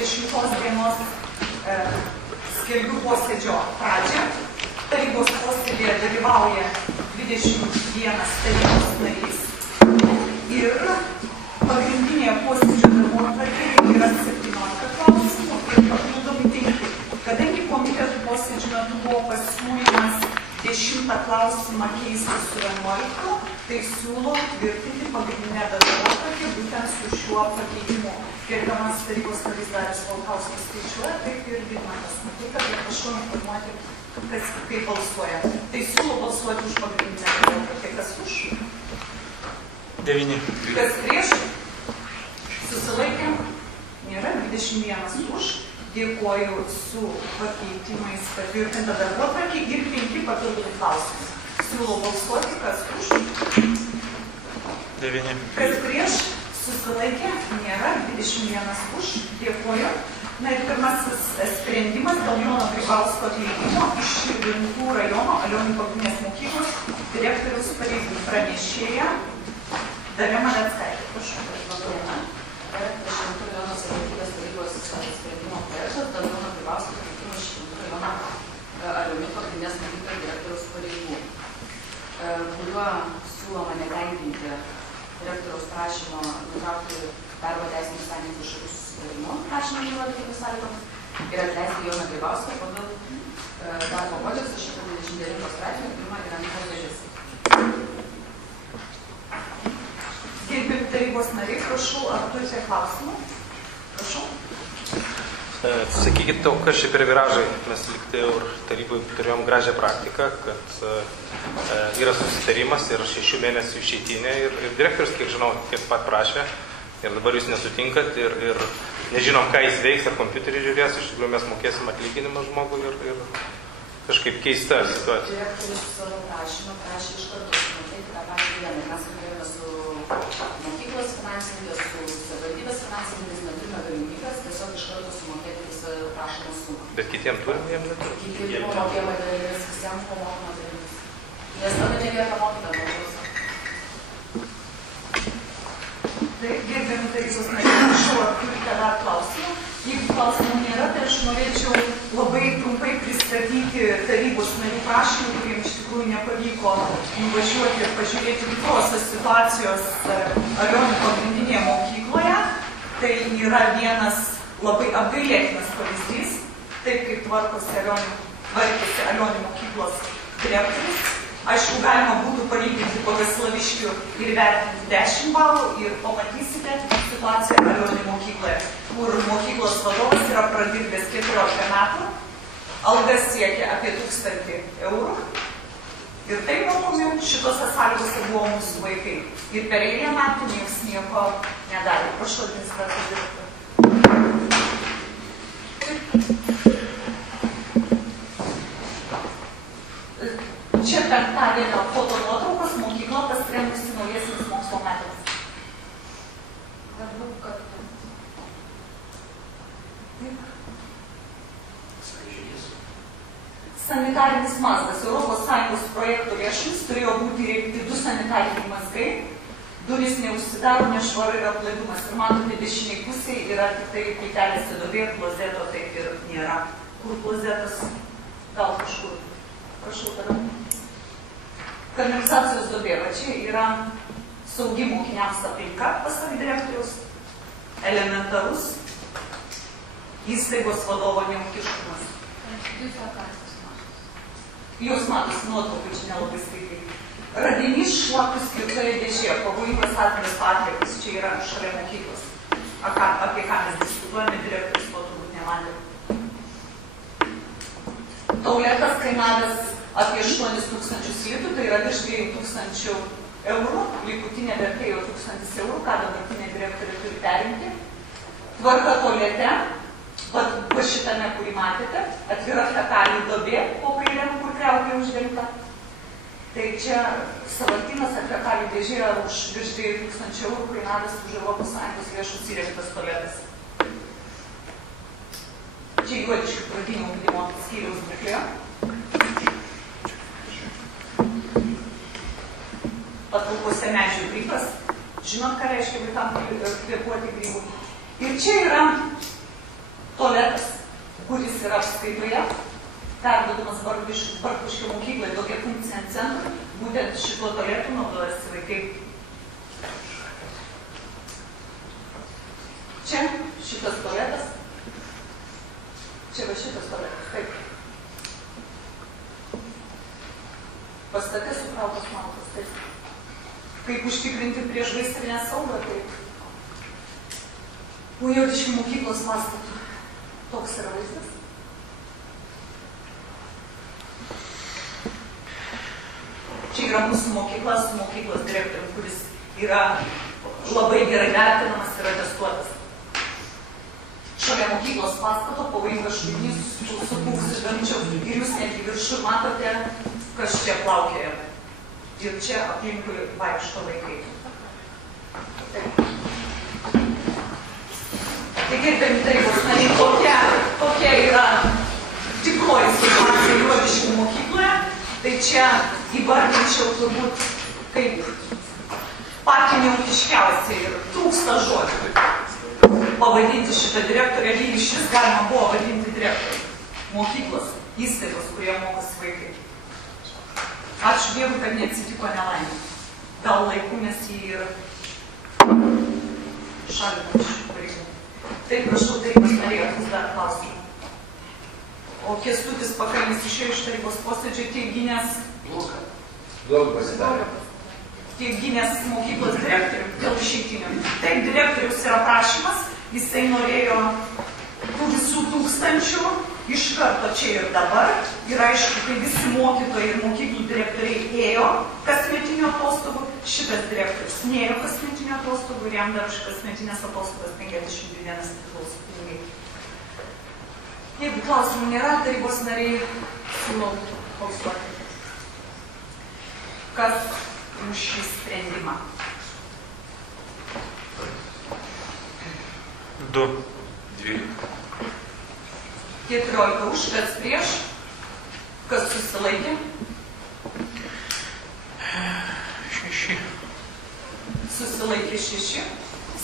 10 dienos skelbiu posėdžio pradžią. Tarybos posėdėje dalyvauja 21 tarybos narys. Ir pagrindinėje posėdžio darbotvarkėje yra 17 klausimų ir papildomi 5. Kadangi komitetų posėdžių metu buvo pasiūlymas 10 klausimą keisti su 11, tai siūlau tvirtinti pagrindinę darbotvarkę būtent su šiuo pakeitimu. Gerbiamas tarybos narys Darius Valkauskas skaičiuoja, taip ir Vidmantas Matuka, ir prašau informuoti, kaip balsuoja. Tai siūlau balsuoti už pagrindinę darbotvarkę. Kas už? 9. Kas prieš? Susilaikė? Nėra. 21 už. Dėkuoju su pakeitimais patvirtinta darbotvarkė ir 5 papildomi klausimai. Siūlau balsuoti, kas už? 9. Kas prieš? Susilaikė? Nėra. 21 už. Dėkuoju. Na ir pirmasis sprendimas dėl Jono Grybausko atleidimo iš Širvintų rajono Alionių pagrindinės mokyklos direktoriaus pareigų pranešėja Dalia Maleckaitė. Prašau. Širvintų rajono savivaldybės tarybos sprendimo projektas dėl Jono Grybausko atleidimo iš Širvintų rajono Alionių pagrindinės mokyklos direktoriaus pareigų, kuriuo siūloma netenkinti direktoriaus prašymo nutraukti darbo teisinių santykių šalių susitarimu, prašymą nurodyti sąlygomis ir atleisti Joną Grybauską pagal darbo kodeksą 129 straipsnio 1 ir 2 dalis. Gerbiami tarybos nariai, prašau, ar turite klausimų? Prašau. Sakykit, o kas čia per viražai? Mes liktai ir tarybai turėjom gražią praktiką, kad yra susitarimas ir 6 mėnesių išeitinė ir direktorius, kiek žinau, tiek pat prašė ir dabar jūs nesutinkat ir nežinom, ką jis veiks, ar kompiuterį žiūrės, iš tikrųjų mes mokėsim atlyginimą žmogui ir kažkaip keista situacija. Direktorius savo prašymą prašė iš karto sumokėti tą pačią dieną. Mes kalbėjome su mokyklos finansininkais, su savivaldybės finansininkais, neturime galimybės tiesiog iš karto sumokėti visą prašymą sumą. Bet kitiem turim, jiem neturim. Kitiem mokėjimo dalimis, visiems pamokimo dalimis. Nes tada nelieka mokytojų mokymus. Taip, gerbiami tarybos nariai, prašau, ar turite dar klausimų? Jeigu klausimų nėra, tai aš norėčiau labai trumpai pristatyti tarybos narių prašymų, kuriems iš tikrųjų nepavyko nuvažiuoti ir pažiūrėti tikrosios situacijos Alionių pagrindinėje mokykloje. Tai yra vienas labai apgailėtinas pavyzdys, taip kaip tvarkosi Alionių mokyklos direktorius. Aišku, galima būtų palyginti pagal Slaviškių ir vertinti 10 balų ir pamatysite situaciją Alionių mokykloje, kur mokyklos vadovas yra pradirbęs 14 metų, algas siekia apie 1000 eurų ir tai mokomi šitose sąlygose buvo mūsų vaikai. Ir per eilę metų niekas nieko nedarė. Prašau, administracijos direktorių. Čia penktadienio fotonuotraukos mokykla pasirengusi naujesnis mokslo metams. Galbūt, kad... Sanitarinis mazgas. ES projektų lėšomis turėjo būti įrengti 2 sanitariniai mazgai. Durys neužsidaro, nešvaru yra plaidumas. Ir matote, dešiniai pusėje yra tik tai plytelėse duobė, klozeto taip ir nėra. Kur klozetas? Gal kažkur. Prašau, tada. Kanalizacijos duobė. Va čia yra saugi mokiniams aplinka, pasak direktoriaus, elementarus įstaigos vadovo neūkiškumas. Jūs matosi nuotraukai, čia nelabai skaitai. Radinys šlakų skirtoje dėžėje, pavojingas atviras atliekas, čia yra šalia mokyklos. Apie ką mes diskutuojame, direktorius to turbūt nematė. Tualetas kainavęs apie 8000 litų, tai yra virš 2000 eurų, likutinė vertė jau 1000 eurų, ką dabartinė direktorė turi perimti. Tvarka tualete, va šitame, kurį matėte, atvira fekalių duobė po kairiam, kur kriauklė uždengta. Tai čia sąvartynas ar fekalių dėžė už virš 2000 eurų kainavęs už ES lėšų įrengtas tualetas. Čia Juodiškių pradinio ugdymo skyriaus būklė. Patalpose medžių grybas. Žinot, ką reiškia vaikam kvėpuoti grybų. Ir čia yra ataskaitoje, perduodamas Bartkuškio mokyklai tokia funkcinė centrui, būtent šituo tualetu naudojasi vaikai. Čia šitas tualetas. Čia va šitas tualetas. Taip. Pastate sukrautas malkas. Taip. Kaip užtikrinti prieš gaisrinę saugą, taip. Ujodiškių mokyklos pastatų. Toks yra vaizdas. Čia yra mūsų mokykla su mokyklos direktorium, kuris yra labai gerai vertinamas ir atestuotas. Šalia mokyklos pastato pavojingas šulinys su pūksiu dangčiu ir jūs netgi viršų matote, kas čia plaukėja. Ir čia aplinkui vaikšto vaikai. Taip. Tai gerbiami tarybos nariai, kokia yra tikroji situacija Ujodiškių mokykloje, tai čia įvardinčiau turbūt kaip patį neūkiškiausiai ir trūksta žodžių. Pavadinti šitą direktorę, lygiai iš vis galima buvo vadinti direktorį. Mokyklos, įstaigos, kurie mokosi vaikai. Ačiū Dievui, kad neatsitiko nelaimė. Gal laiku, nes jį ir šalino iš pareigų. Taip, prašau, tarybos nariai, ar bus dar klausimų. O Kęstutis Pakalnis išėjo iš tarybos posėdžio teiginės... Daug pasidarė. Teiginės mokyklos direktorių dėl išeitinių. Taip, direktorius yra prašymas, jisai norėjo tų visų tūkstančių iš karto čia ir dabar. Ir aišku, kai visi mokytojai ir mokyklų direktoriai ėjo kasmetinių atostogų, šitas direktorius neėjo kasmetinių atostogų ir jam dar už kasmetinės atostogas 52 dienas priklauso pinigai. Jeigu klausimų nėra, tarybos nariai siūlau balsuoti. Kas už šį sprendimą? 2. 14 už, kas prieš, kas susilaikė? 6. Susilaikė 6.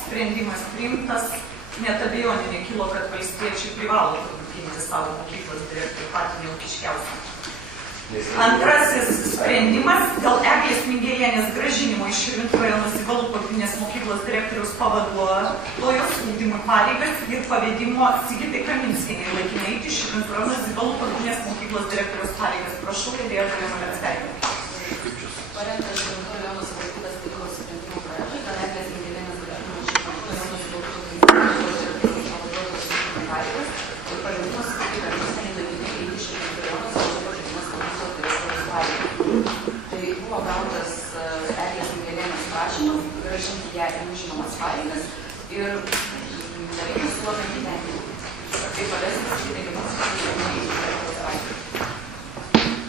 Sprendimas priimtas. Net abejonė nekilo, kad valstiečiai privalo ginti savo mokyklos direktorių patį neūkiškiausią. Antrasis sprendimas dėl Eglės Mingėlienės grąžinimo iš Širvintų rajono Zibalų pagrindinės mokyklos direktoriaus pavaduotojos ugdymui pareigas ir pavedimo Sigitai Kaminskienei laikinai eiti iš Širvintų rajono Zibalų pagrindinės mokyklos direktoriaus pareigas. Prašau, vedėja Dalia Maleckaitė. Parengtas Širvintų rajono savivaldybės tarybos sprendimo projektas dėl Eglės Mingėlienės grąžinimo iš Širvintų rajono Zibalų pagrindinės mokyklos pavaduotojos ugdymui pareigas ir pavedimo Sigitai Kaminskienei laikinai eiti iš Širvintų rajono Tai buvo gautas Eglės Mingėlienės prašymas, grąžinti ją į užimamas pareigas ir daryti suolą įgyvendinti. Tai pavesti Sigitai Kaminskienei į Širvintų pareigas.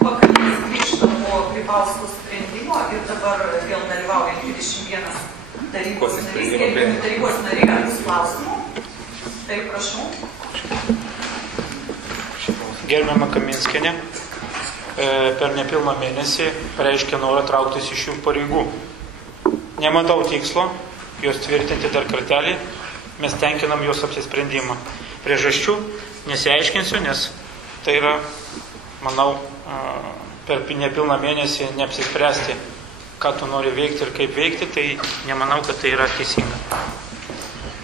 Pakalnis grįžta po Grybausko sprendimo ir dabar vėl dalyvauja 21 tarybos narys. Gerbiami tarybos nariai, ar bus klausimų? Tai prašau. Gerbiama Kaminskienė per nepilną mėnesį pareiškė norą trauktis iš jų pareigų. Nematau tikslo jos tvirtinti dar kartelį, mes tenkinam jos apsisprendimą. Priežasčių nesiaiškinsiu, nes tai yra, manau, per nepilną mėnesį neapsispręsti, ką tu nori veikti ir kaip veikti, tai nemanau, kad tai yra teisinga.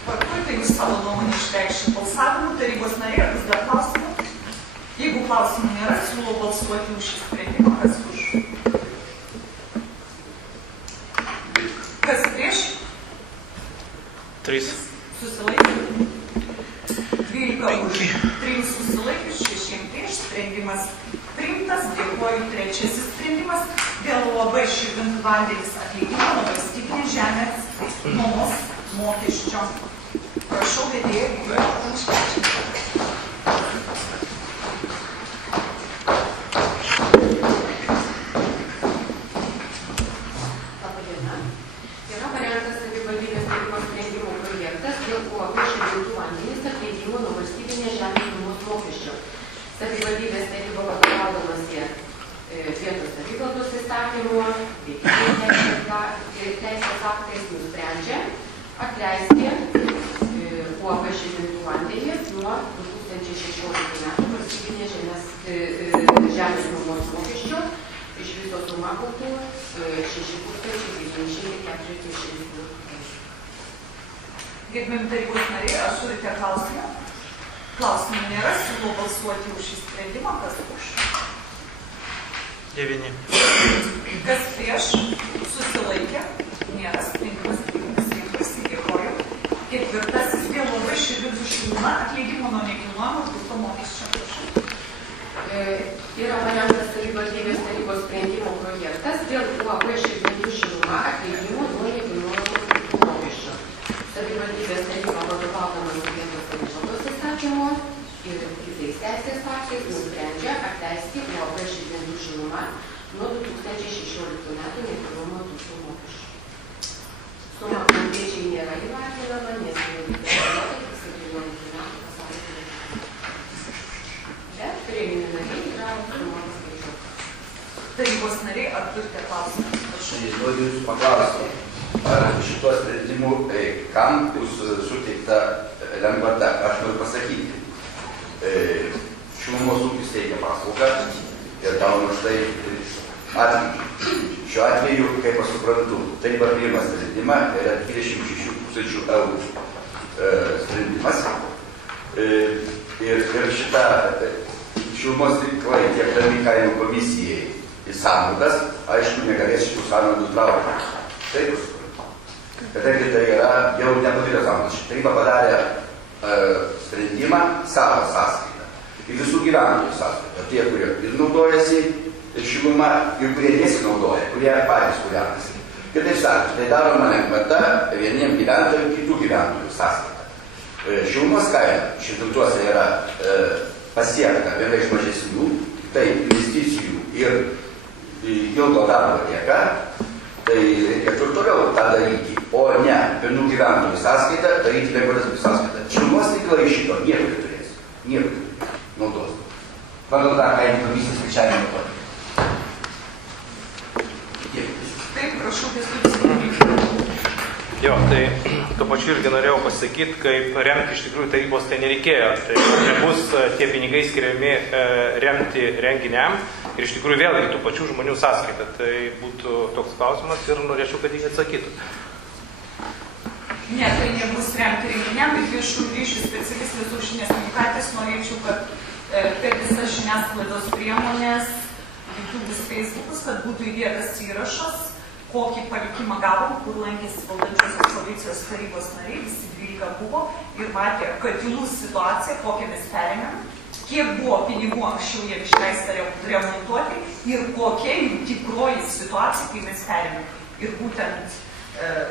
Tai jūs savo nuomonę išreikšti balsavimu, tarybos nariai, ar bus dar klausimų? Jeigu klausimų nėra, siūlau balsuoti už šį sprendimą. Kas už? Kas prieš? 3. Susilaikė. 12 už. 3 susilaikius, 6 prieš. Sprendimas priimtas. Dėkoju. Trečiasis sprendimas dėl UAB Širvintų vandenys atleidimo nuo valstybinės žemės nuomos mokesčio. Prašau, vedėja, Savivaldybės taryba vadovaudamasi vietos savivaldos įstatymu, teisės aktais nusprendžia atleisti UAB Širvintų vandenys nuo 2016 metų valstybinės žemės nuomos mokesčio iš viso suma būtų 6,946 eurų. Gerbiami tarybos nariai, ar turite klausimą? Klausimų nėra, siūlau balsuoti už šį sprendimą, kas už? 9. Kas prieš? Susilaikė? Nėra, sprendimas priimtas, dėkoju. Ketvirtasis dėl UAB Širvintų Šiluma atleidimo nuo nekilnojamo turto mokesčio. Yra parengtas savivaldybės tarybos sprendimo projektas dėl UAB Širvintų Šiluma atleidimo nuo nekilnojamo turto mokesčio. Savivaldybės taryba vadovaudamas vietos savivaldos įstatymo ir kitais teisės aktais nusprendžia atleisti UAB Širvintų Šiluma nuo 2016 metų nekilnojamo turto mokesčio. Suma konkrečiai nėra įvertinama, nes neįvertinama tik 17 metų pasaulio. Bet preliminariai yra sumamas skaičiuotas. Tarybos nariai, ar turite klausimą? Prašau. Noriu jūsų paklausti, ar šituo sprendimu kam bus suteikta lengvata? Aš noriu pasakyti, šilumos ūkis teikia paslaugą ir gauna už tai atlygį. Šiuo atveju, kaip aš suprantu, taryba priima sprendimą, yra 26 000 eurų sprendimas. Ir šitą šilumos tinklai tiekdami kainų komisijai į sąnaudas, aišku, negalės šitų sąnaudų traukti. Taip, kadangi tai yra jau nepatyrę sąnaudas. Taryba padarė sprendimą savo sąskaitą ir visų gyventojų sąskaitą. Tie, kurie ir naudojasi šilumą ir kurie nesinaudoja, kurie patys kūrenasi. Kitaip sakant, tai daroma lengvata vieniem gyventojų, kitų gyventojų sąskaitą. Šilumos kaina Širvintuose yra pasiekta viena iš mažesnių, tai investicijų ir ilgo darbo dėka, tai reikia ir toliau tą daryti, o ne vienų gyventojų sąskaitą, daryti lengvatas sąskaitą. Šilumos tinklai šito niekur neturės, niekur naudos. Pagal tą kainų komisijos skaičiavimą metodiką. Taip, prašau, diskusijų. Jo, tai tuo pačiu irgi norėjau pasakyti, kaip remti iš tikrųjų tarybos tai nereikėjo. Tai nebus tie pinigai skiriami remti renginiam ir iš tikrųjų vėlgi tų pačių žmonių sąskaita. Tai būtų toks klausimas ir norėčiau, kad jį atsakytų. Ne, tai nebus remti renginiam, bet viešųjų ryšių specialistas Aušrinės Minkaitės norėčiau, kad per visas žiniasklaidos priemonės, YouTube'us, Facebook'us, kad būtų įdėtas įrašas, kokį palikimą gavom, kur lankėsi valdančiosios koalicijos tarybos nariai, visi 12 buvo ir matė katilų situaciją, kokią mes perėmėm, kiek buvo pinigų anksčiau jie išleista remontuoti ir kokia jų tikroji situacija, kai mes perėmėm. Ir būtent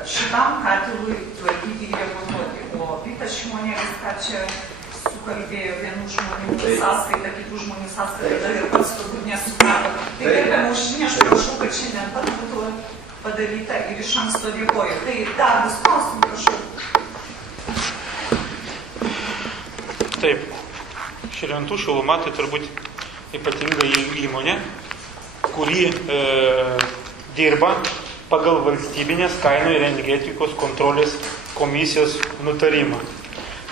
šitam katilui tvarkyti ir remontuoti. O Vytas Šimonėlis, ką čia sukalbėjo vienų žmonių sąskaitą, kitų žmonių sąskaitą ir pats turbūt nesuprato. Tai gerbiamą Aušrinę, aš prašau, kad šiandien pat būtų padaryta ir iš anksto dėkoju. Tai dar bus klausimų, prašau. Taip, Širvintų Šiluma tai turbūt ypatinga įmonė, kuri dirba pagal valstybinės kainų ir energetikos kontrolės komisijos nutarimą.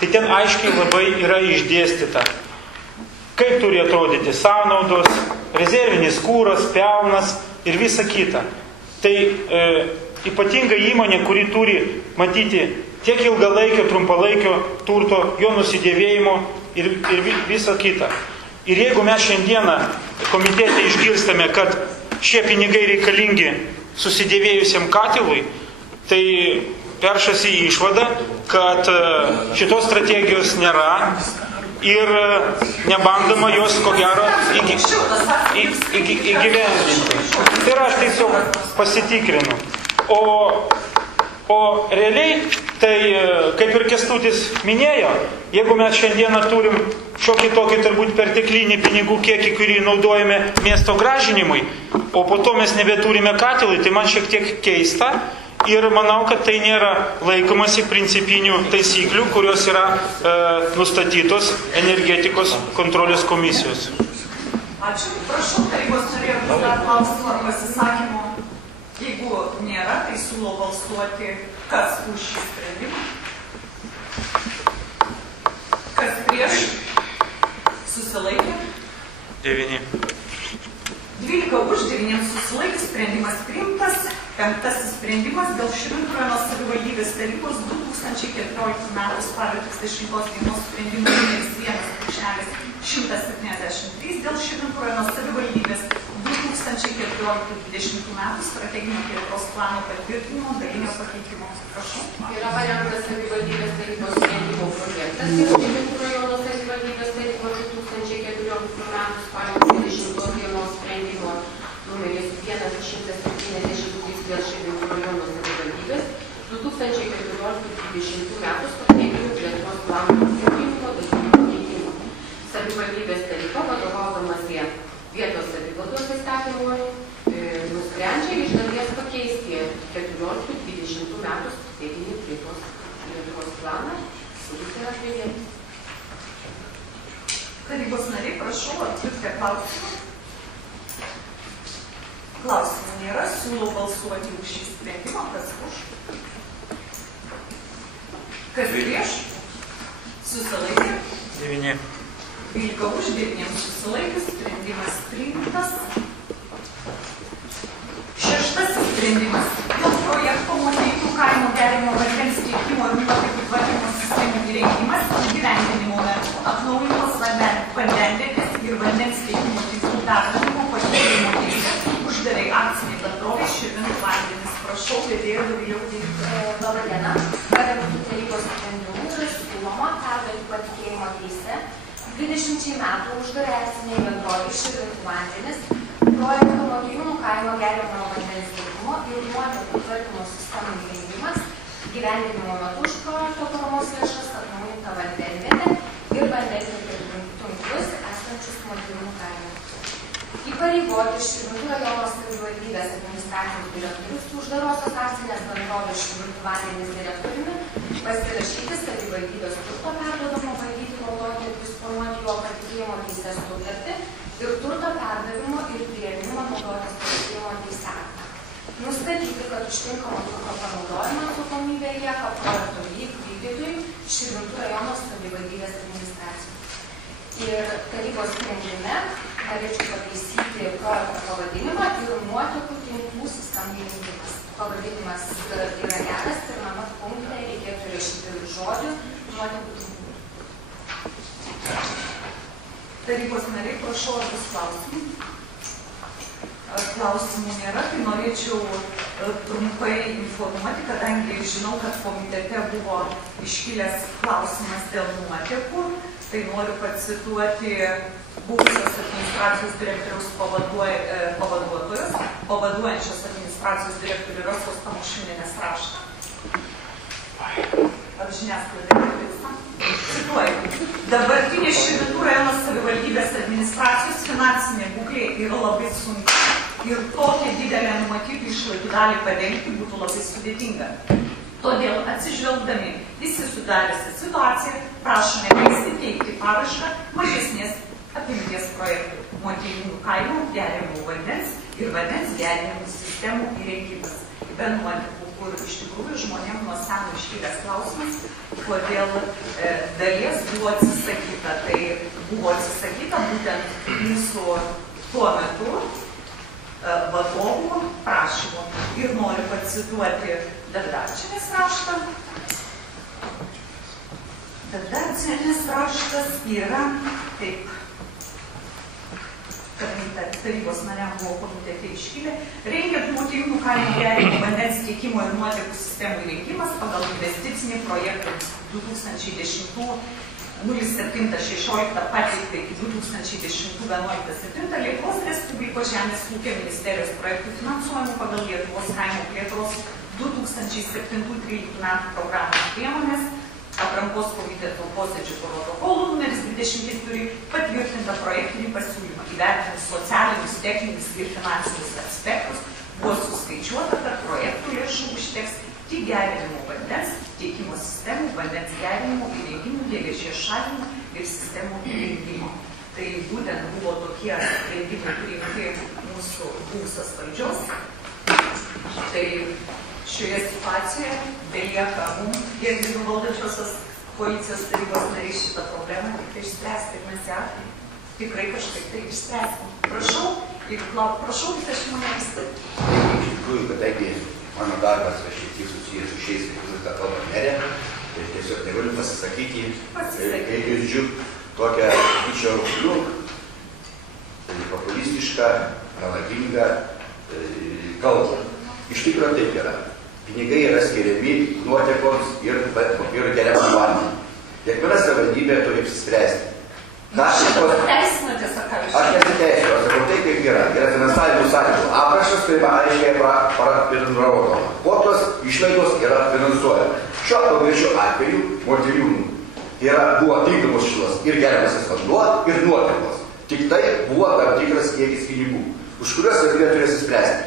Tai ten aiškiai labai yra išdėstyta, kaip turi atrodyti sąnaudos, rezervinis kūras, pelnas ir visa kita. Tai ypatinga įmonė, kuri turi matyti tiek ilgalaikio, trumpalaikio turto, jo nusidėvėjimo ir visa kita. Ir jeigu mes šiandieną komitete išgirstame, kad šie pinigai reikalingi susidėvėjusiam katilui, tai peršasi išvada, kad šitos strategijos nėra ir nebandoma jos, ko gero, įgyvendinti. Tai aš tiesiog pasitikrinu. O realiai, tai kaip ir Kęstutis minėjo, jeigu mes šiandieną turim šiokį tokį turbūt perteklinį pinigų kiekį, kurį naudojame miesto gražinimui, o po to mes nebeturime katilui, tai man šiek tiek keista. Ir manau, kad tai nėra laikomasi principinių taisyklių, kurios yra nustatytos energetikos kontrolės komisijos. Ačiū. Prašau, tarybos norėjau dar klausimą ar pasisakymų. Jeigu nėra, tai siūlau balsuoti, kas už šį sprendimą. Kas prieš. prieš, susilaikė. 9. 12 už, 9 susilaikė, sprendimas priimtas. 5 sprendimas dėl Širvintų rajono savivaldybės tarybos 2014 metų spalio 30 dienos sprendimo numeris 1/173 dėl Širvintų rajono savivaldybės 2014-2020 metų strateginio plėtros plano patvirtinimo dalinio pakeitimo. Prašau. Yra parengtas savivaldybės tarybos sprendimo projektas dėl Širvintų rajono savivaldybės tarybos 2014 metų spalio 30 dienos sprendimo numeris 1/173 dėl Širvintų rajono savivaldybės 2014-2020 metų strateginio plėtros plano patvirtinimo dalinio pakeitimo. Savivaldybės taryba, vadovaudamasi vietos savivaldos įstatymu, nusprendžia iš dalies pakeisti 14-20 metų strateginį plėtros planą, kuris yra priimtas. Tarybos nariai, prašau, atlikti klausimą. Klausimų nėra, siūlau balsuoti už šį sprendimą, kas už. Kas prieš? Susilaikė. 9. 12 už, 9 susilaikė, sprendimas priimtas. 6 sprendimas. Dėl projekto Moteikų kaimo geriamo vandens tiekimo ir nuotekų tvarkymo sistemų įrengimas įgyvendinimo metu atnaujinimas vandenvietės ir vandens tiekimo tinklų perdavimo patikėjimo teisė uždarai akcinė bendrovė Širvintų vandenys. Prašau, vedėjo Dovilė Udėlytė. Labą dieną. Parengtų tarybos sprendimų yra siūloma perduoti patikėjimo teisę 20 metų uždarai akcinei bendrovei Širvintų vandenys projekto Motiejūnų kaimo geriamojo vandens tiekimo ir nuotekų tvarkymo sistemų įrengimas gyvendinimo metu už projekto paramos lėšas atnaujinta vandenvietė ir vandenvietė tinklus esančius Motiejūnų kaime. Įpareigoti Širvintų rajono savivaldybės administracijos direktorius su uždarosios akcinės bendrovės Širvintų vandenys direktoriumi pasirašyti savivaldybės turto perduodamo valdyti, naudoti ir disponuoti jo patikėjimo teisės sutartį ir turto perdavimo ir priėmimo naudotis patikėjimo teisę aktą. Nustatyti, kad užtinkamo turto panaudojimo atsakomybė lieka projekto vykdytojui Širvintų rajono savivaldybės administracijos. Ir tarybos sprendime norėčiau pataisyti projekto pavadinimą ir nuotekų tinklų sistemų įrengimas. Pavadinimas yra geras, pirmame punkte reikėtų rašyti žodžių nuotekų tinklų. Tarybos nariai, prašau, ar bus klausimų? Klausimų nėra, tai norėčiau trumpai informuoti, kadangi žinau, kad komitete buvo iškilęs klausimas dėl nuotekų, tai noriu pacituoti buvusios administracijos direktoriaus pavaduojančios administracijos direktorių Rasos Tamošinienės raštą. Ar žiniasklaida nevirsta? Cituoju. Dabartinė Širvintų rajono savivaldybės administracijos finansinė būklė yra labai sunki ir tokią didelę numatytų išlaidų dalį padengti būtų labai sudėtinga. Todėl atsižvelgdami visi sudariusią situaciją, prašome leisti teikti paraišką mažesnės apimties projektų Motiejūnų kaimo geriamo vandens ir vandens gerinimo sistemų įrengimas. Be nuotekų, kur iš tikrųjų žmonėm nuo seno iškilęs klausimas, kodėl dalies buvo atsisakyta. Tai buvo atsisakyta būtent mūsų tuo metu vadovų prašymų. Ir noriu pacituoti Dardačienės raštą. Dardačienės raštas yra taip. Tarybos nariam buvo komitete iškilę, rengiant Motiejūnų kaimo geriamo vandens tiekimo ir nuotekų sistemų įrengimas pagal investicinį projektą 2010-07-16 pateiktą iki 2010-11-7 Lietuvos Respublikos Žemės ūkio ministerijos projektų finansuojamų pagal Lietuvos kaimo plėtros 2007-13 metų programos priemonės atrankos komiteto posėdžių protokolų numeris 24 patvirtinta projektinį pasiūlymą įvertinus socialinius, techninius ir finansinius aspektus buvo suskaičiuota, kad projektų lėšų užteks tik gerinimo vandens, tiekimo sistemų, vandens gerinimo, įrengimų, geležies šalinimo ir sistemų įrengimo. Tai būtent buvo tokie sprendimai priimti mūsų buvusios valdžios. Tai šioje situacijoje belieka mums, gerbiamų valdančiosios koalicijos tarybos nariai šitą problemą tik tai išspręsti ir mes ją tikrai kažkaip tai išspręsim. Prašau, prašau visą šimoniaistą. Iš tikrųjų, kadangi mano darbas yra šiek tiek susijęs su šiais reikalais, ką kalba merė, tai tiesiog negaliu pasisakyti, kai girdžiu tokią, sakyčiau, populistišką, melagingą kalbą. Iš tikrųjų taip yra. Pinigai yra skiriami nuotekoms ir geriamam vandeniui. Kiekviena savivaldybė turi apsispręsti. Aš nesiteisiu, aš sakau tai, kaip yra. Yra finansavimo sąlygų aprašas, tai aiškiai nurodoma. Kokios išlaidos yra finansuojama. Šiuo konkrečiu atveju Motiejūnų yra buvo vykdomos šilos ir geriamasis vanduo, ir nuotekos. Tik tai buvo tam tikras kiekis pinigų, už kuriuos savivaldybė turės spręsti.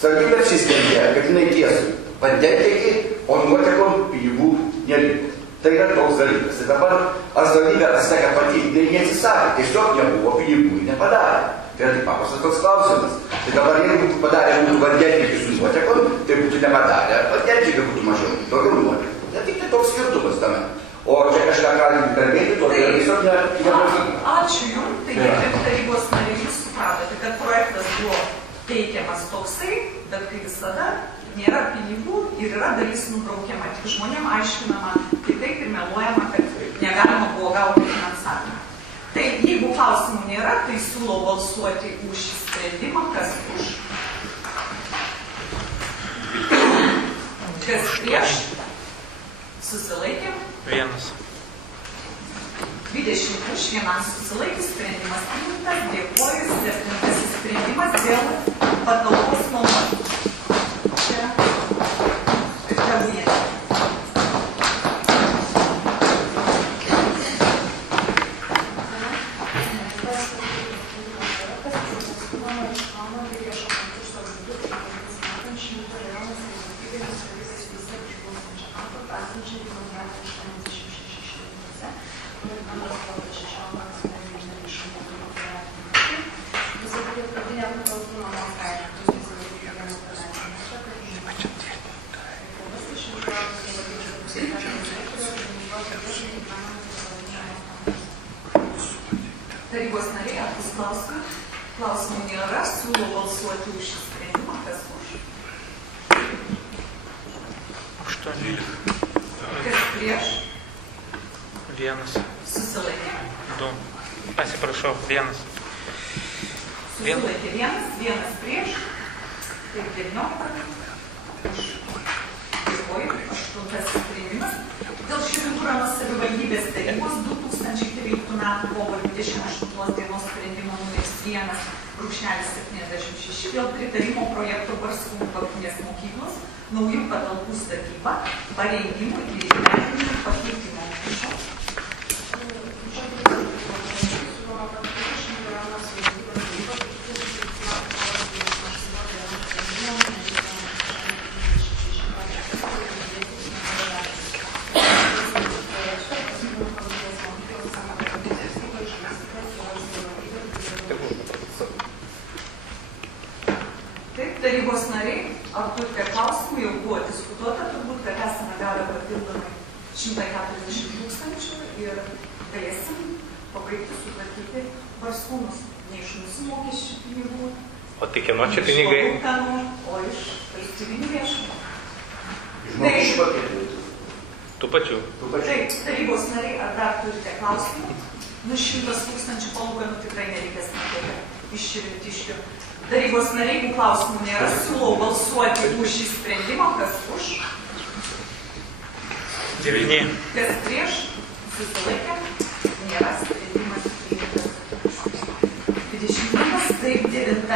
Savivaldybė apsisprendė, kad jinai tiesų vandentiekį, o nuotekom pinigų neliko. Tai yra toks dalykas. Tai dabar ar savivaldybė atsiteka pati, neatsisakė, tiesiog nebuvo pinigų, nepadarė. Tai yra tik paprastas toks klausimas. Tai dabar jeigu padarė būtų vandentiekį su nuotekom, tai būtų nepadarė, vandentiekį būtų mažiau, daugiau nuotekų. Tai tik tai toks skirtumas tame. O čia kažką galim kalbėti, to tai tiesiog nepadarė. Ačiū Jums, tai kaip tarybos nariai jūs supratote, kad projektas buvo teikiamas toksai, bet kaip visada nėra pinigų ir yra dalis nubraukiama. Tik žmonėm aiškinama kitaip ir meluojama, kad negalima buvo gauti finansavimą. Tai jeigu klausimų nėra, tai siūlau balsuoti už šį sprendimą, kas už. Kas prieš? Susilaikė? 1. 20 už, 1 susilaikė, sprendimas priimtas. Dėkoju, 7 sprendimas dėl patalpos nuomos. Čia kabinete. Tarybos nariai, ar bus klausimų? Klausimų nėra, siūlau balsuoti už šį sprendimą, kas už. 8. Kas prieš? 1. Susilaikė. 2. Atsiprašau, 1. Susilaikė 1 prieš. Taip, 19. Už. Dėkoju, 8 sprendimas. Dėl Širvintų savivaldybės tarybos 2013 m. kovo 28 dienos sprendimo numeris 1/76 dėl pritarimo projekto Barskūnų parapinės mokyklos naujų patalpų statyba, parengimų ir įgyvendinimų pakeitimo. Tarybos nariai, ar turite klausimų, jau buvo diskutuota, turbūt, kad esame gavę papildomai 140 000 ir galėsim pabaigti sutvarkyti Barskūnus. Ne iš mūsų mokesčių pinigų, O tai kieno čia pinigai? O iš valstybinių lėšų. Tų pačių. Taip, tarybos nariai, ar dar turite klausimų? 100 000 palūkanų tikrai nereikės mokėti iš Širvintiškių. Tarybos nariai, jeigu klausimų nėra, siūlau balsuoti už šį sprendimą, kas už. 9. Kas prieš, susilaikė, nėra sprendimas priimtas. 21. Taip, 9.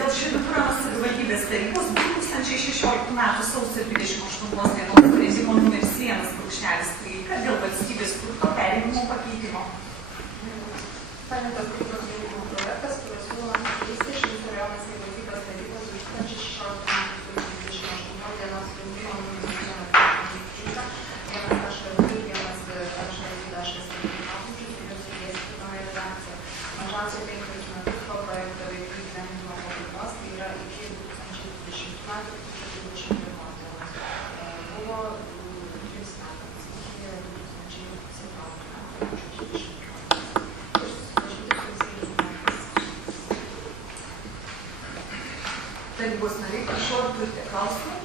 Dėl Širvintų savivaldybės tarybos 2016 m. sausio 28 dienos sprendimo numeris 1/13 dėl valstybės turto perėmimo pakeitimo. Pamintas turto projektas, kuris siūlomas pakeisti Širvintų rajono savivaldybės tarybos 2016 m. 28 dienos sprendimo numeris 1/13 mažiausiai 5 metus po projekto veiklų įgyvendinimo pabaigos, tai yra iki 2020 metų 2021 dienos. Buvo 3 metams iki 2017 tarybos nariai, prašau, ar turite klausimų?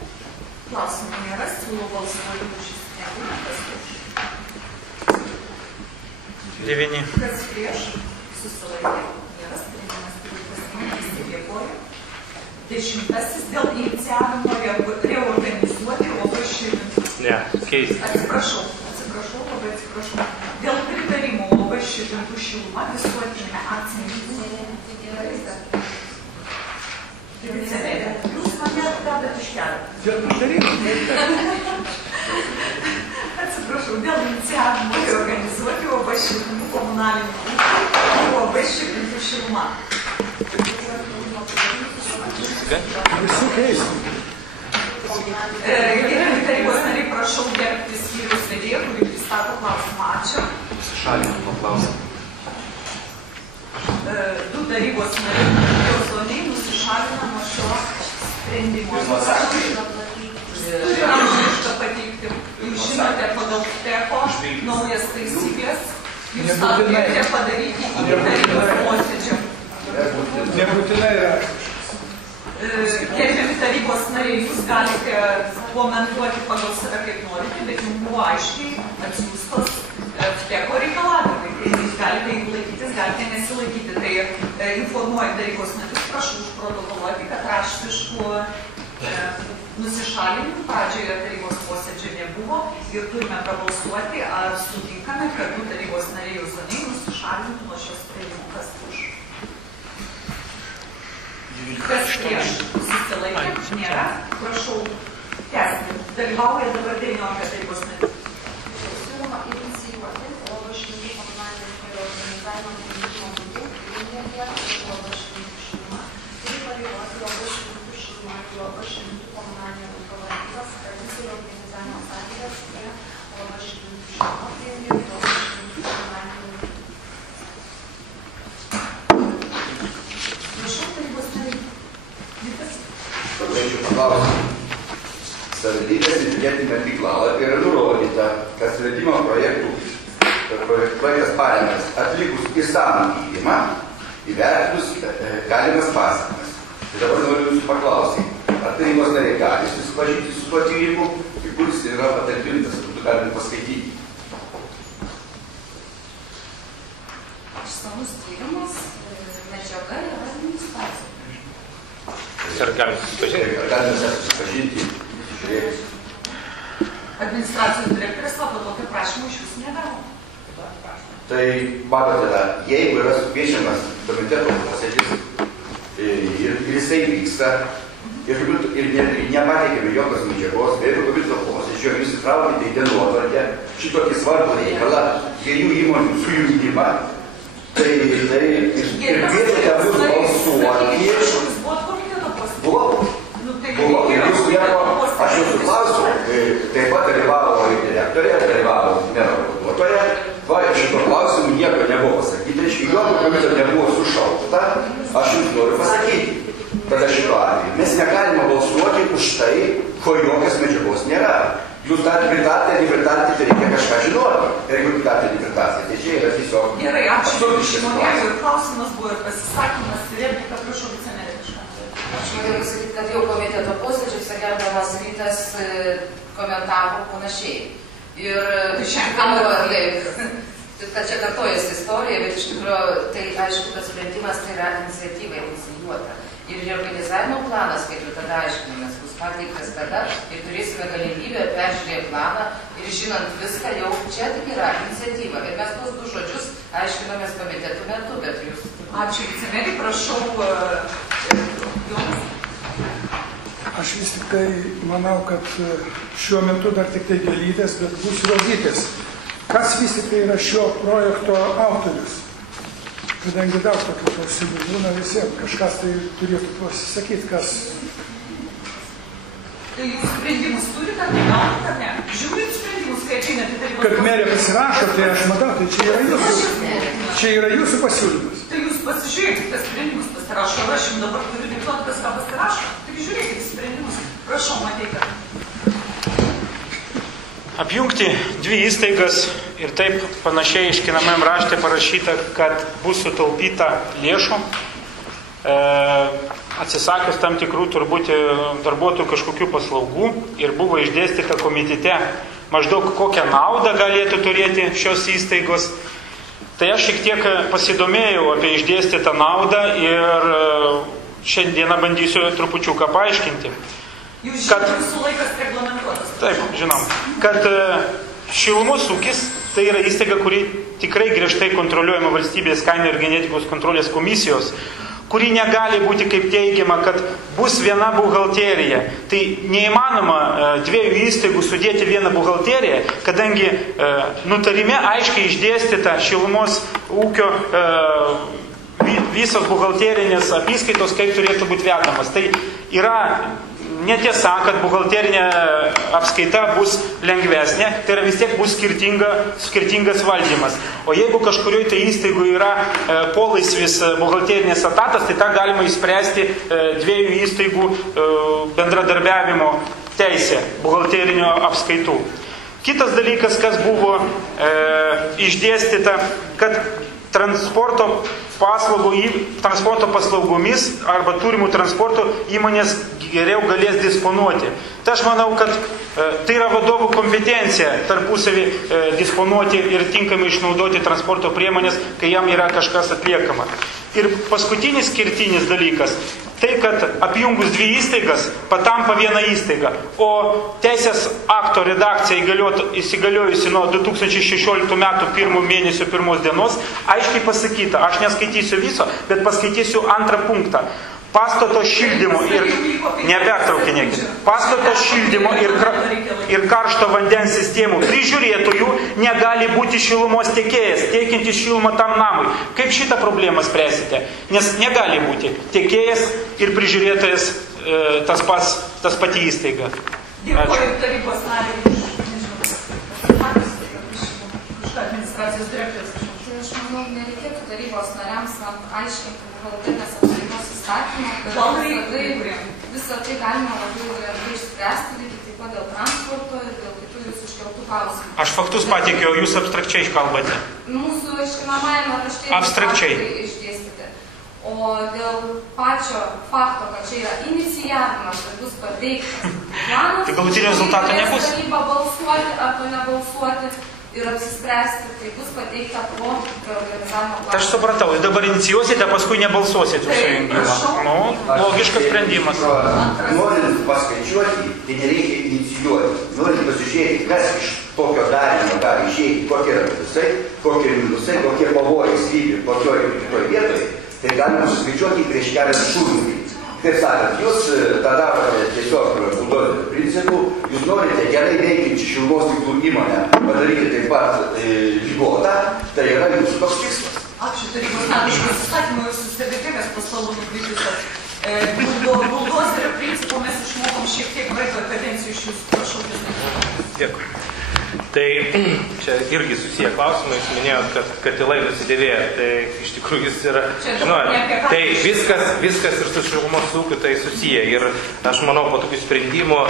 Klausimų nėra, siūlau balsuoti už šį sprendimą. Kas už? 9. Kas prieš? Susilaikė. Nėra sprendimas priimtas. Dėkoju. 10. Dėl inicijavimo reorganizuoti labai šilumą. Ne, keisti. Atsiprašau, labai atsiprašau. Dėl pritarimo labai šilumų šilumą visuotinėme akcininkų. Jūs mane dedat iš kelio. Atsiprašau, dėl inicijavimo reorganizuoti labai šilumų komunalinių ūkių labai šilumų šilumą. Visų keistų. Gerbiami tarybos nariai, prašau gerbti skyriaus vedėją, kurį pristato klausimą. Ačiū. Nusišalinimo klausimą. 2 tarybos nariai Jozoniai nusišalina nuo šio sprendimo. Turime raštą pateikti. Jūs žinote, pagal TECO naujas taisyklės. Jūs tą turite padaryti iki tarybos posėdžio. Nebūtinai yra. Gerbiami tarybos nariai, jūs galite komentuoti pagal save kaip norite, bet jums buvo aiškiai atsiųstos TECO reikalavimai. Jūs galite jų laikytis, galite nesilaikyti. Tai informuojant tarybos narius, prašau užprotokoluoti, kad raštiškų nusišalinimų pradžioje tarybos posėdžio nebuvo ir turime prabalsuoti, ar sutinkame, kad 2 tarybos nariai Jozoniai nusišalintų nuo šios sprendimo. Kas už? Kas prieš? Susilaikė? Nėra. Prašau tęsti. Dalyvauja dabar 19 tarybos narių. Siūloma inicijuoti Logošininkų komunalinio organizavimo neįgymo būdų Logošininkų šeima ir pareigoti Logošininkų šeima ir Logošininkų komunalinio ūkio valdybos tradicijų ir organizavimo sąlygas prie Logošininkų šeima ir Logošininkų komunalinio ūkio. Prašau tarybos nariai. Norėčiau paklausti. Savivaldybės internetinėme tinklalapyje yra nurodyta, kad sprendimo projektas parengtas atlikus išsamų tyrimą, įvertinus galimas pasekmes. Tai dabar noriu jūsų paklausyti, ar tarybos nariai gali susipažinti su tuo tyrimu, ir kuris yra patalpintas, kad galime paskaityti. Išsamus tyrimas, medžiaga yra administracija. Ar galime susipažinti? Ar galime susipažinti, žiūrėti. Administracijos direktorės savo tokio prašymų iš jūsų negavo. Tai, matote, jeigu yra sukviečiamas komiteto posėdis ir jisai vyksta ir nepateikėme jokios medžiagos, be jokio komiteto posėdžio, jūs įtraukite į dienotvarkę šitokį svarbų reikalą, 2 įmonių sujungimą, tai kvietėte mus balsuoti. Buvo. Ir jūs nieko, aš jūsų klausiu, taip pat dalyvavo direktorė, dalyvavo mero pavaduotoja, šito klausimų nieko nebuvo pasakyti, reiškia, jokio komiteto nebuvo sušaukta, aš jums noriu pasakyti. Tada šito atveju mes negalime balsuoti už tai, ko jokios medžiagos nėra. Jūs pritartė, nepritartė, tai reikia kažką žinoti. Ir jeigu pritartė, nepritartė, tai čia yra tiesiog... Gerai, ačiū. Ir klausimas buvo ir pasisakymas, ir replika, prašau, vicemerė. Aš noriu pasakyti, kad jau komiteto posėdžiuose gerbiamas Rytas komentavo panašiai. Ir čia kartojasi istorija, bet iš tikrųjų tai aišku, kad sprendimas tai yra iniciatyva inicijuota. Ir reorganizavimo planas, kaip ir tada aiškinamės, bus pateiktas tada ir turėsime galimybę peržiūrėti planą ir žinant viską jau čia tik yra iniciatyva. Ir mes tuos 2 žodžius aiškinamės komitetų metu, bet jūs... Ačiū, vicemerį, prašau, Jonas. Aš vis tik tai manau, kad šiuo metu dar tik tai gėlytės, bet bus rodytės. Kas vis tik tai yra šio projekto autorius? Kadangi daug tokių klausimų būna visiems, kažkas tai turėtų pasisakyti, kas... Tai jūs sprendimus turite, ar negaunate, ar ne? Žiūrit sprendimus, kai ateinate tarybos... Kad merė pasirašo, tai aš matau, tai čia yra jūsų pasiūlymas. Tai jūs pasižiūrėkite sprendimus pasirašo, ar aš jums dabar turiu diktuoti, kas ką pasirašo. Tik žiūrėkite sprendimus. Prašau, Mateika. Apjungti 2 įstaigas ir taip panašiai iškinamam rašte parašyta, kad bus sutaupyta lėšų. atsisakius tam tikrų turbūt darbuotojų kažkokių paslaugų ir buvo išdėstyta komitete maždaug kokią naudą galėtų turėti šios įstaigos. Tai aš šiek tiek pasidomėjau apie išdėstytą naudą ir šiandieną bandysiu trupučiuką paaiškinti. Jūs žinote, jūsų laikas reglamentuotas. Taip, žinom. Kad šilumos ūkis tai yra įstaiga, kuri tikrai griežtai kontroliuojama valstybės kainų ir genetikos kontrolės komisijos, kuri negali būti kaip teigiama, kad bus viena buhalterija. Tai neįmanoma dviejų įstaigų sudėti vieną buhalteriją, kadangi nutarime aiškiai išdėstyta šilumos ūkio visos buhalterinės apskaitos, kaip turėtų būti vedamas. Tai yra netiesa, kad buhalterinė apskaita bus lengvesnė, tai yra vis tiek bus skirtingas valdymas. O jeigu kažkurioje tai įstaigoje yra polaisvis buhalterinės etatas, tai tą galima išspręsti dviejų įstaigų bendradarbiavimo teisė buhalterinio apskaitų. Kitas dalykas, kas buvo išdėstyta, kad transporto paslaugomis arba turimų transporto įmonės geriau galės disponuoti. Tai aš manau, kad tai yra vadovų kompetencija tarpusavį disponuoti ir tinkamai išnaudoti transporto priemonės, kai jam yra kažkas atliekama. Ir paskutinis kertinis dalykas, tai kad apjungus dvi įstaigas patampa viena įstaiga, o teisės akto redakcija įsigaliojusi nuo 2016 metų 1 mėnesio 1 dienos, aiškiai pasakyta, aš neskaitysiu viso, bet paskaitysiu antrą punktą. Pastato šildymo ir nepertraukinėkit. Pastato šildymo ir karšto vandens sistemų prižiūrėtojų negali būti šilumos tiekėjas, teikiantis šilumą tam namui. Kaip šitą problemą spręsite? Nes negali būti tiekėjas ir prižiūrėtojas tas pati įstaiga. Dėkuoju tarybos nariui už administracijos direktorius. Aš manau, nereikėtų tarybos nariams aiškinti buhalterinės apsaugos įstatymą, kad visą tai galima labai lengvai išspręsti, lygiai taip pat dėl transporto ir dėl kitų jūsų iškeltų klausimų. Aš faktus pateikiu, o jūs abstrakčiai kalbate. Mūsų aiškinamajame rašte abstrakčiai išdėstyti. O dėl pačio fakto, kad čia yra inicijavimas, kad bus pateiktas planas, tai galutinio rezultato nebus. Taryba balsuoti arba nebalsuoti ir apsispręsti, tai bus pateikta po organizavimo plano. Aš supratau, dabar inicijuosite, paskui nebalsuosite sujungimą. Nu, logiškas sprendimas. Norint paskaičiuoti, tai nereikia inicijuoti. Norint pasižiūrėti, kas iš tokio darinio gali išėti, kokie yra plusai, kokie minusai, kokie pavojai slypi kokioje ir kitoje vietoje, tai galima suskaičiuoti prieš keletą šūdų. Kaip sakant, jūs tą darote tiesiog buldozerio principų, jūs norite gerai veikiančią šilumos tinklų įmonę padaryti taip pat lygotą, tai yra jūsų toks tikslas. Ačiū tarybos nariui, iš įstatymų jūsų stebėtėvės paslaugų nukrypusas. Buldozerio principų mes išmokom šiek tiek vaiko kadencijų iš jūsų, prašau. Dėkui. Tai čia irgi susiję klausimai, jūs minėjot, kad katilai nusidėvėja, tai iš tikrųjų jis yra, tai viskas ir su šilumos ūkiu tai susiję ir aš manau, po tokių sprendimų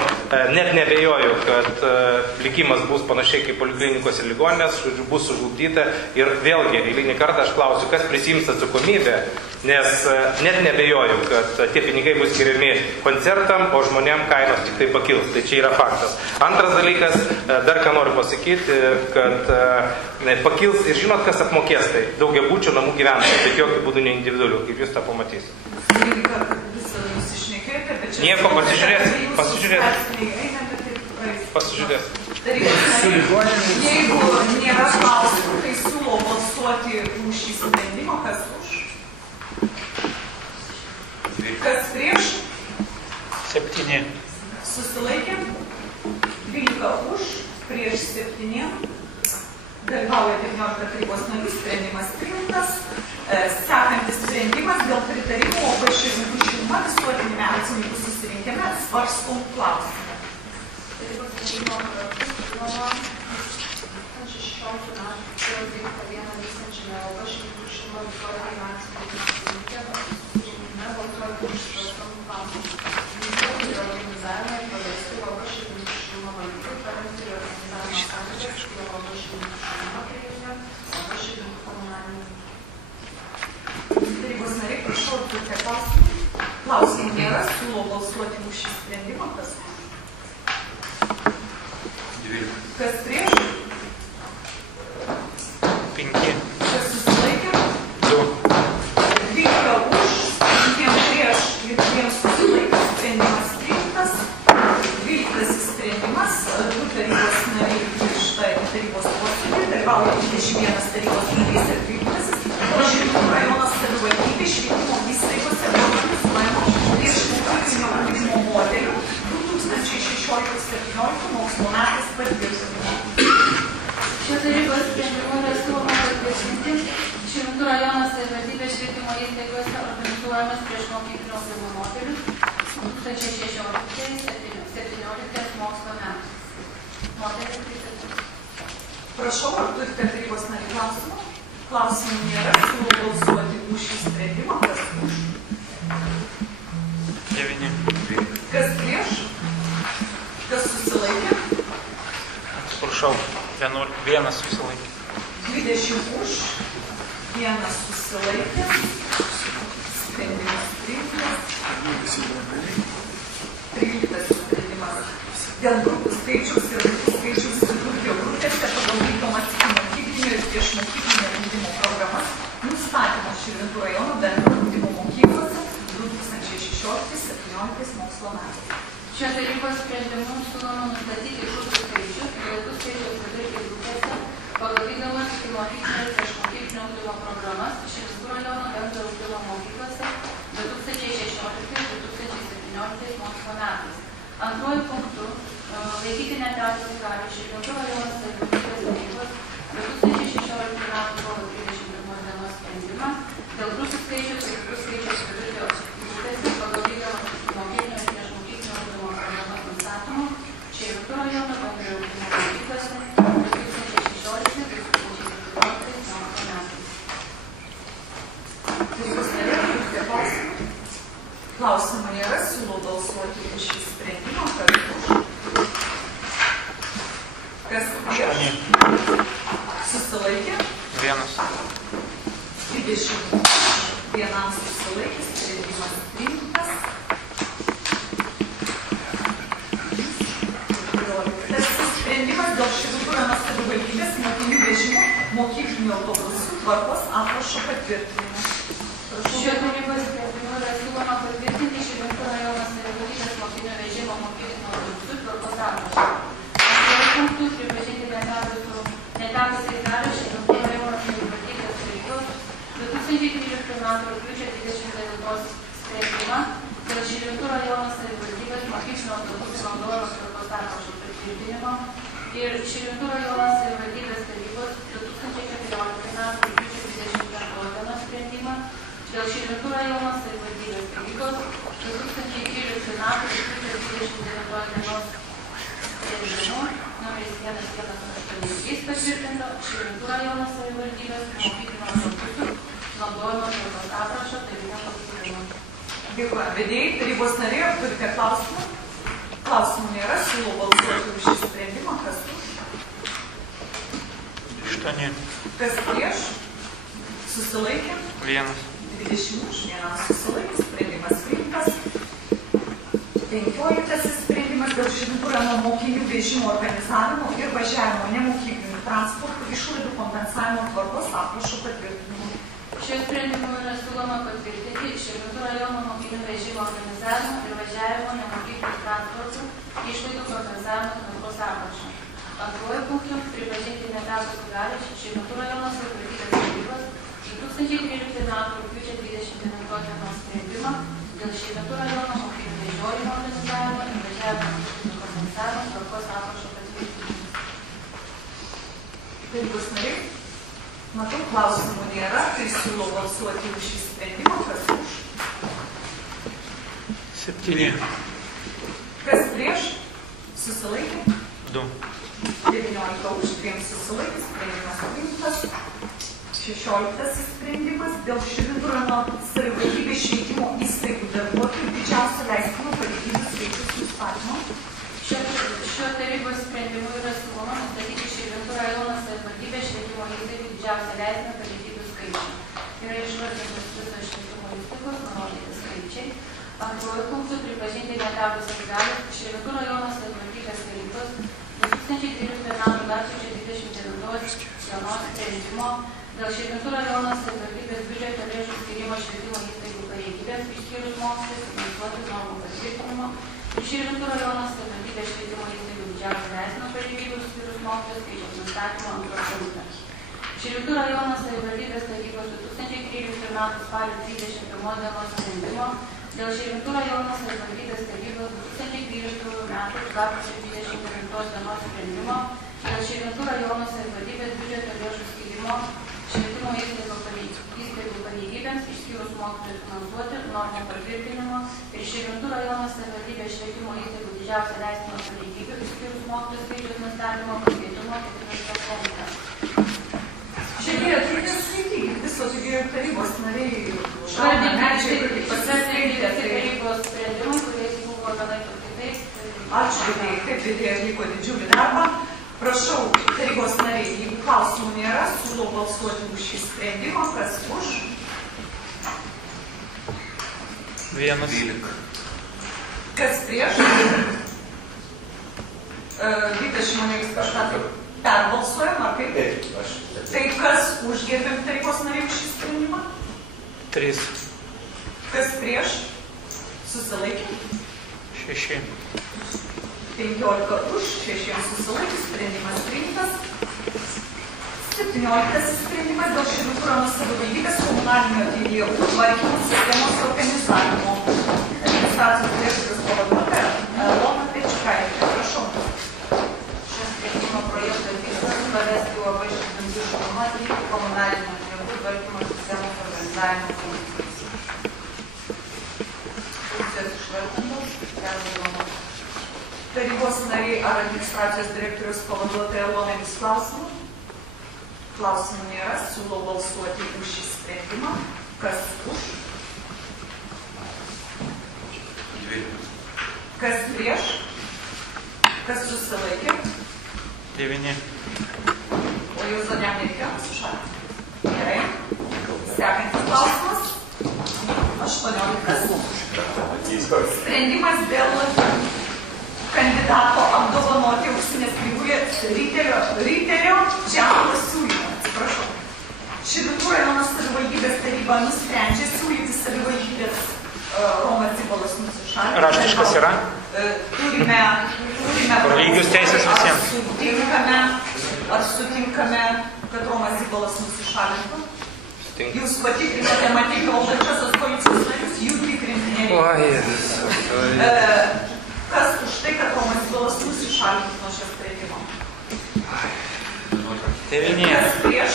net nebejoju, kad likimas bus panašiai kaip poliklinikos ir ligoninės, bus sužlugdyta ir vėlgi, eilinį kartą aš klausiu, kas prisiims atsakomybę, nes net nebejoju, kad tie pinigai bus skiriami koncertam, o žmonėm kainos tik tai pakils, tai čia yra faktas. Antras dalykas, dar ką noriu pasakyti, kad pakils ir žinot, kas apmokės tai daugiabučių namų gyventojų, bet jokių būdų ne individualių, kaip jūs tą pamatysite. Nieko, pasižiūrės. Jeigu nėra klausimų, tai siūlau balsuoti už šį sprendimą, kas už? Kas prieš? 7. Susilaikė? 12 už, prieš 7. Dalyvauja 19 tarybos narių, sprendimas priimtas. Sekantis sprendimas dėl pritarimo Vaišininkų šeima visuotinėme akcininkų susirinkime svarstom klausimą. Tarybos sprendimo nuo 2016 metų 12 dieną vykstančiame Vaišininkų šeima visuotinėme akcininkų susirinkime balsuoti už svarstomų klausimų. Vykdyti ir organizavimą ir pavesti Vaišininkų šeima valdyti, parengti ir organizavimo sąlygas, kurio Vaišininkų šeima priėmė, Vaišininkų komunalinį. Tarybos nariai, prašau, turite klausimą. nėra, siūlau balsuoti už šį sprendimą. Kas už? 12. Kas prieš? 5. Kas susilaikė? 2. 12 už, 5 prieš ir 2 susilaikė. Sprendimas priimtas. 12 sprendimas. 2 tarybos nariai iš tarybos posėdį. Dalyvauja 21 tarybos narys ir 12. Šilutė rajono savivaldybė švietimo įstaigose organizuojamo priešmokyklinio ugdymo modelių 2016-2017 mokslo metais patvirtinimo. Šio tarybos sprendimu yra siūloma patvirtinti Šilutė rajono savivaldybės švietimo įstaigose organizuojamas priešmokyklinio ugdymo modelius 2016-2017 mokslo metais. Modelis pristatytas. Prašau, ar turite tarybos narių klausimų? Klausimų nėra, siūlau balsuoti už šį sprendimą. Kas už? 9. Kas prieš? Kas susilaikė? Atsiprašau, 1 susilaikė. 20 už, 1 susilaikė. Sprendimas priimtas. 13 sprendimas. Dėl grupių skaičiaus ir vaikų skaičiaus vidurkio grupėse pagal vykdomas ikimokyklinio ir priešmokyklinio ugdymo programas nustatymo Širvintų rajono bendro ugdymo mokyklose 2016-2017 mokslo metais. Šio tarybos sprendimu siūloma nustatyti grupių skaičius ir vaikų skaičiaus vidurkį grupėse pagal vykdomas ikimokyklinio ir priešmokyklinio ugdymo programas Širvintų rajono bendro ugdymo mokyklose 2016-2017 mokslo metais. Antruoju punktu laikyti netekusių galių Širvintų rajono savivaldybės tarybos 2016 m. kovo 31 dienos sprendimą dėl grupių skaičiaus ir vaikų skaičiaus vidurkio grupėse pagal vykdomas ikimokyklinio ir priešmokyklinio ugdymo programas nustatymo Širvintų rajono bendrojo ugdymo mokyklose 2016-2017 mokslo metais. Tarybos nariai, turite klausimų? Klausimų nėra, siūlau balsuoti už šį sprendimą. Kas už? Kas prieš? Susilaikė? 1. 20. 1 susilaikė, sprendimas priimtas. 14. Sprendimas dėl Širvintų rajono savivaldybės mokinių vežimo mokyklinių autobusų tvarkos aprašo patvirtinimo. Šio tarybos sprendimu yra siūloma patvirtinti Širvintų rajono savivaldybės mokinių vežimo mokyklinių autobusų tvarkos aprašą. Antruoju punktu pripažinti netekusiai galią Širvintų rajono savivaldybės tarybos 2013 m. rugpjūčio 29 sprendimą dėl Širvintų rajono savivaldybės mokyklinių autobusų naudojimo tvarkos aprašo patvirtinimo ir Širvintų rajono savivaldybės tarybos 2014 m. rugpjūčio 25 d. sprendimą dėl Širvintų rajono savivaldybės tarybos 2013 m. rugpjūčio 29 dienos sprendimu numeris 1183 patvirtinto Širvintų rajono savivaldybės mokyklinio autobusų naudojimo tvarkos aprašo tarybos patvirtinimo. Dėkuoju. Vedėjai, tarybos nariai, ar turite klausimų? Klausimų nėra, siūlau balsuoti už šį sprendimą. Kas už? 8. Kas prieš? Susilaikė? 1. 20 už, 1 susilaikė, sprendimas priimtas. 15 sprendimas dėl Širvintų rajono mokinių vežimo organizavimo ir važiavimo nemokyklinių transportų išlaidų kompensavimo tvarkos aprašo patvirtinimo. Šio sprendimu yra siūloma patvirtinti Širvintų rajono mokinių vežimo organizavimo ir važiavimo nemokyklinių transportų išlaidų kompensavimo tvarkos aprašą. Antruoju punktu pripažinti netekusių galią Širvintų rajono savivaldybės tarybos 2013 m. rugpjūčio 29 d. sprendimą dėl Širvintų rajono mokinių vežiojimo organizavimo ir važiavimo nemokyklinių kompensavimo tvarkos aprašo patvirtinimo. Tarybos nariai, matau, klausimų nėra, tai siūlau balsuoti už šį sprendimą. Kas už? 7. Kas prieš? Susilaikė? 2. 19 už, 2 susilaikė, sprendimas priimtas. 16 sprendimas dėl Širvintų rajono savivaldybės švietimo įstaigų darbuotojų didžiausio leistino pareiginių skaičiaus nustatymo. Šio tarybos sprendimu yra siūloma nustatyti Širvintų rajono savivaldybės švietimo įstaigų didžiausią leistiną pareigybių skaičių. Yra išvardintos visos švietimo įstaigos, nurodyti skaičiai. Antruoju punktu pripažinti netekus atgalius Širvintų rajono savivaldybės tarybos 2013 m. lapkričio 29 dienos sprendimo dėl Širvintų rajono savivaldybės biudžeto lėšų skyrimo švietimo įstaigų pareigybėms išskyrus mokslus finansuoti normų patvirtinimo ir Širvintų rajono savivaldybės švietimo įstaigų didžiausio leistino pareigybių išskyrus mokslus skaičiaus nustatymo antros punktas. Širvintų rajono savivaldybės tarybos 2013 m. spalio 31 dienos sprendimo dėl Širvintų rajono savivaldybės tarybos 2012 m. lapkričio 29 dienos sprendimo dėl Širvintų rajono savivaldybės biudžeto lėšų skyrimo švietimo įstaigų pareigybėms išskyrus mokytojų finansuoti normų patvirtinimo ir Širvintų rajono savivaldybės švietimo įstaigų didžiausio leistino pareigybių išskyrus mokytojų skaičiaus nustatymo pakeitimo 4 punktą. Šiandien reikia skaityti viso tarybos nariai tarybos sprendimai, kuriais buvo vienaip ir kitaip. Ačiū, kaip tai atliko didžiulį darbą. Prašau, tarybos nariai, jeigu klausimų nėra, siūlau balsuoti už šį sprendimą, kas už. 1. Kas prieš? Vytas Šimonelis kažką tai perbalsuojam, ar kaip? Tai kas už gerbiam tarybos nariai šį sprendimą? 3. Kas prieš? Susilaikė? 6. 15 už, 6 susilaikė, sprendimas priimtas. 17 sprendimas dėl Širvintų rajono savivaldybės komunalinio atliekų tvarkymo sistemos organizavimo. Administracijos direktorius pavaduotoja Elona Pečkaitė. Prašau. Šio sprendimo projekto tikslas pavesti UAB Širvintų šiluma atlikti komunalinio atliekų tvarkymo sistemos organizavimo funkcijas. Funkcijos išvardintos, perduodamos. Tarybos nariai ar administracijos direktorius pavaduotoja Elona vis klausimų? Klausimų nėra, siūlau balsuoti už šį sprendimą. Kas už? 2. Kas prieš? Kas susilaikė? 9. O jūs dar nereikėjo sušalti? Gerai. Sekantis klausimas. 18. Sprendimas dėl kandidato apdovanoti auksinės krivulės Riterio ženklo siūlymą. Atsiprašau. Širvintų rajono savivaldybės taryba nusprendžia siūlyti savivaldybės Romas Zibalas nusišalinti. Raštiškas yra? Turime lygios teisės visiems. Ar sutinkame, kad Romas Zibalas nusišalintų? Sutinku. Jūs patikrinate matyti valdančiosios koalicijos narius, jų tikrinti nereikia. Kas už tai, kad Romas Zibalas nusišalintų nuo šio sprendimo? 9. Kas prieš?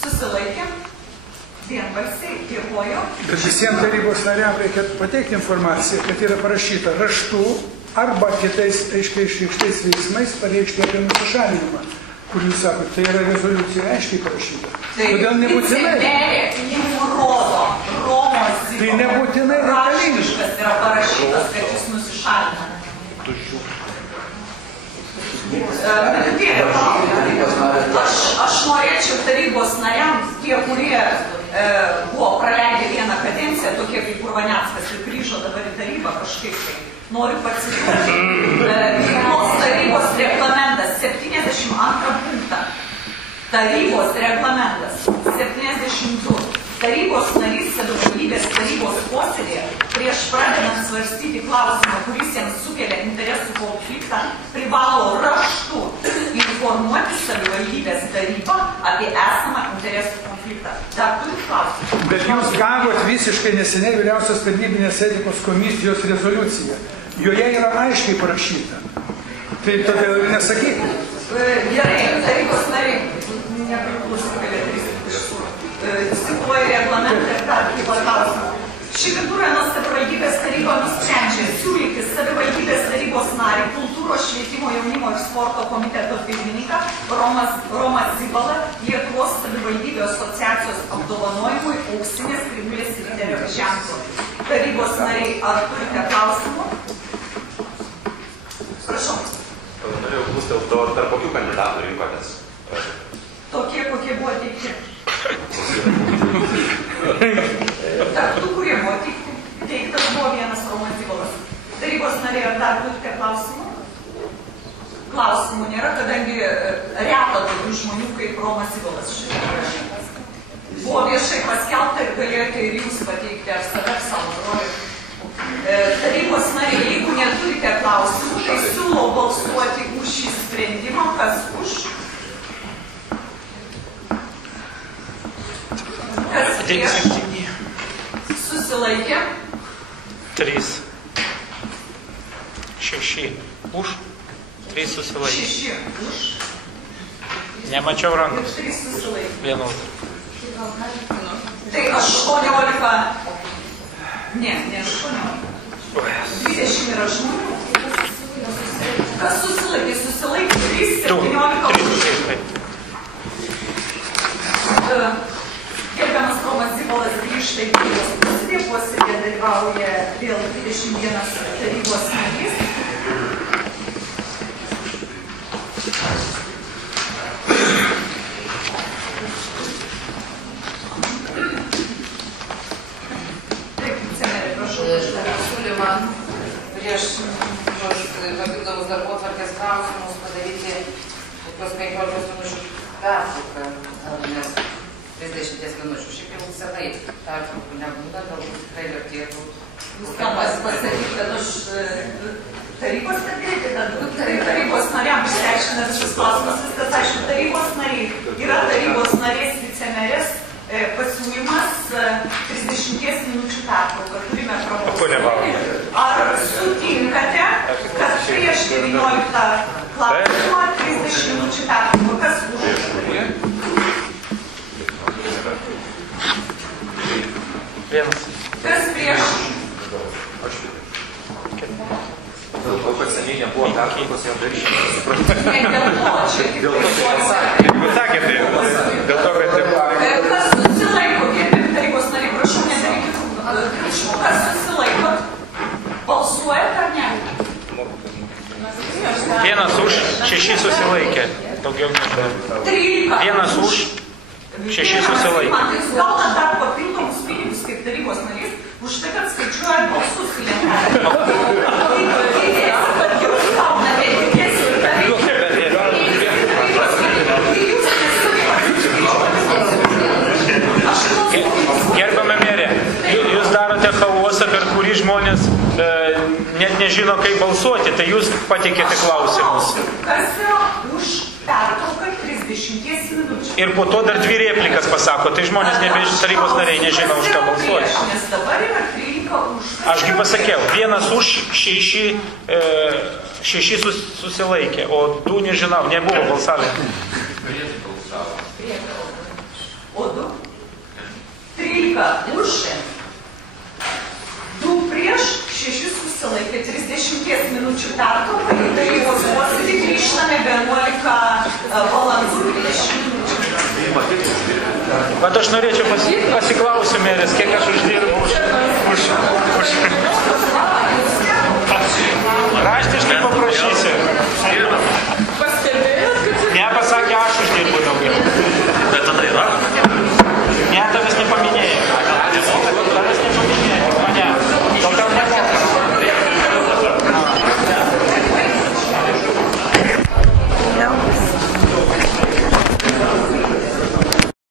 Susilaikė? Vienbalsiai, dėkoju. Bet visiems tarybos nariams reikia pateikti informaciją, kad yra parašyta raštu arba kitais aiškiai išreikštais veiksmais pareikšti apie nusišalinimą. Kur jūs sakote, tai yra rezoliucija aiškiai parašyta. Todėl nebūtinai. Nurodo Romos Zibalas. Tai nebūtinai reikalinga. Raštiškas yra parašytas, kad jūs nusišalinate. Aš norėčiau tarybos nariams, tie, kurie buvo praleidę vieną kadenciją, tokie kaip Urvaneckas ir grįžo dabar į tarybą kažkaip tai. Noriu pacituoti vienos tarybos reglamentas 72 punktą. Tarybos reglamentas 72. Tarybos narys savivaldybės tarybos posėdėje prieš pradedant svarstyti klausimą, kuris jiems sukelia interesų konfliktą, privalo raštu informuoti savivaldybės tarybą apie esamą interesų konfliktą. Dar turit klausimą? Bet jūs gavot visiškai neseniai vyriausios tarnybinės etikos komisijos rezoliuciją. Joje yra aiškiai parašyta. Tai todėl ir nesakykite. Gerai, tarybos nariai, nepriklausomai galėtų cituoja reglamentą ir dar kaip klausimą. Širvintų rajono savivaldybės taryba nusprendžia siūlyti savivaldybės tarybos narį kultūros, švietimo, jaunimo ir sporto komiteto pirmininką Romą Zibalą Lietuvos savivaldybių asociacijos apdovanojimui auksinės krivulės Riterio ženklu. Tarybos nariai, ar turite klausimų? Prašau. Norėjau klausti, tarp kokių kandidatų rinkotės? Tokie, kokie buvo teikti. Tarp tų, kurie buvo teikti. suteiktas buvo vienas Romas Zibalas. Tarybos nariai, ar dar turite klausimų? Klausimų nėra, kadangi reto tokių žmonių kaip Romas Zibalas šitą. Buvo viešai paskelbta ir galėjote ir jūs pateikti ar save savo nurodyti. Tarybos nariai, jeigu neturite klausimų, tai siūlau balsuoti už šį sprendimą, kas už. Kas prieš? Susilaikė. 3. 6 už. 3 susilaikė. 6 už. Nemačiau rankos. 3 susilaikė. Vienodai. Tai 18. Ne 18. 20 yra žmonių. Kas susilaikė? Susilaikė 3, 17. Gerbiamas Romas Zibalas grįžta į tarybos posėdį. Posėdėje dalyvauja vėl 21 tarybos narys. Siūlymą prieš papildomus darbotvarkės klausimus padaryti kokios 15 minučių pertrauką, nes 30 minučių. Šiaip jau senai pertraukų nebūna, galbūt tikrai vertėtų. Jūs ką pasakyti, kad aš tarybos kalbėti, kad tarybos nariams išsiaiškina visus klausimus, viskas aišku, tarybos nariai. Yra tarybos narės vicemerės pasiūlymas 30 minučių pertrauką. Turime prabalsuoti. Ar sutinkate, kad prieš 19 klausimą 30 minučių pertrauką? Kas už? Vienas. Kas prieš? Dėl to, kad seniai nebuvo pertraukos, jau daryti. Ne, dėl to, čia tik Dėl to, Sakėte, dėl to, kad... Kas susilaiko, gerbiami tarybos nariai, prašau nedaryti triukšmo. Kas susilaiko? Balsuojat ar ne? Vienas už, 6 susilaikė. Daugiau nežinau. 13. Vienas už, 6 susilaikė. Man jūs gaunat dar papildomus pinigus kaip tarybos narys už tai, kad skaičiuojat balsus į lentelę. Kad jūs gaunate tikėsi ir tarybos. Gerbiama merė, jūs darote chaosą, per kurį žmonės net nežino, kaip balsuoti, tai jūs pateikėte klausimus. Kas yra už pertrauką 30 minučių? Ir po to dar 2 replikas pasako, tai žmonės tarybos nariai nežino, už ką balsuoti. Nes dabar yra 13 už. Ašgi pasakiau, vienas už, 6 susilaikė, o 2 nežinau, nebuvo balsavimo. O 2? 13 už, 2 prieš, 6 susilaikė, 30 minučių pertrauką į tarybos posėdį, grįžtame 11 valandų 20 minučių. Bet aš norėčiau pasiklausiu merės, kiek aš uždirbu už... Raštiškai paprašysiu.